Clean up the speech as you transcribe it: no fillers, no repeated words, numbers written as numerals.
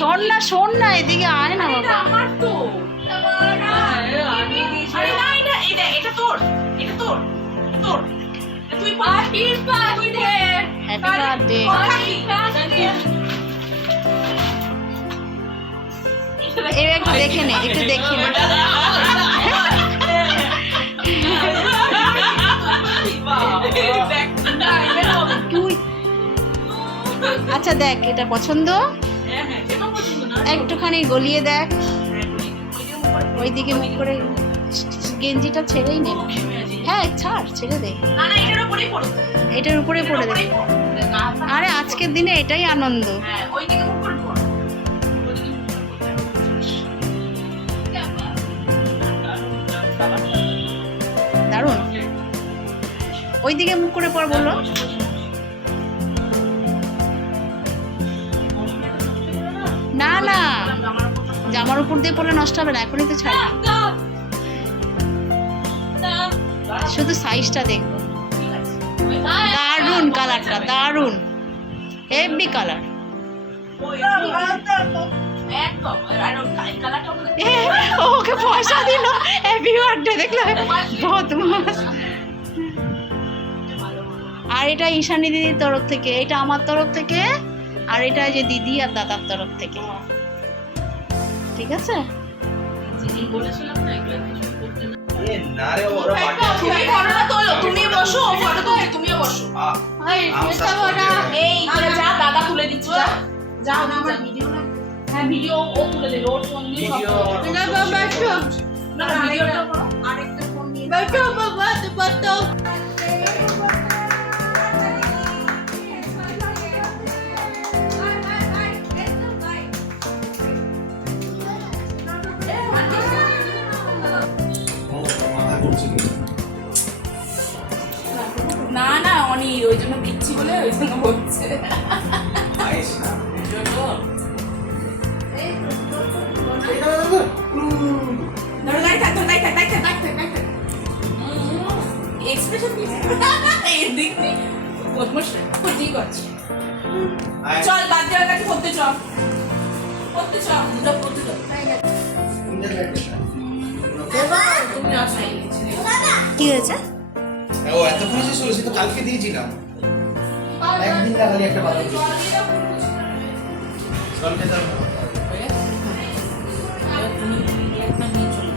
শোন না এদিকে আয় না বাবা। আমার তো এটা তোর তুই হ্যাপি বার্থডে। একটু দেখে নে। আচ্ছা দেখ, এটা পছন্দ? একটুখানি গলিয়ে দেখ। ওইদিকে মুখ করে গেঞ্জিটা ছেড়েই নে। হ্যাঁ ছাড়, ছেড়ে দে। এটার উপরে পড়ে দে। আরে আজকের দিনে এটাই আনন্দ। দারুণ। ওইদিকে মুখ করে পড় বললো। না না, জামার উপর দিয়ে পরে নষ্ট হবে না, এখনই তো ছাড়ি। শুধু সাইজটা দেখবো। দারুণ কালারটা, দারুণ হেভি কালার। ওকে পয়সা দিল হ্যাপি বার্থডে, দেখলে বদমাস। আর এটা ঈশানী দিদির তরফ থেকে, এটা আমার তরফ থেকে, আর এটা যে দিদি আর দাদার তরফ থেকে। ঠিক আছে? তুমি বসো, তুমিও বসো। দাদা তুলে দিচ্ছি। যাও না, আমার ভিডিও না। হ্যাঁ ভিডিও ও তুলে দেবে, ওর ফোন দিয়ে সব। না ভিডিওটা করো, আরেকটা ফোন নিয়ে बैठो बाबा तो बताओ। না না অনি ওই জন্য দিচ্ছি বলে ওই জন্য বলছে। চল বাদ দেওয়ার কাছে পড়তে চল, কি হয়েছে? ও এতক্ষণ শেষ হলো, সে তো কালকে দিয়েছিলাম। একদিন লাগালি একটা বাদ দিয়েছি। জল খেতে হবে। তুমি একটা নিয়ে চলো।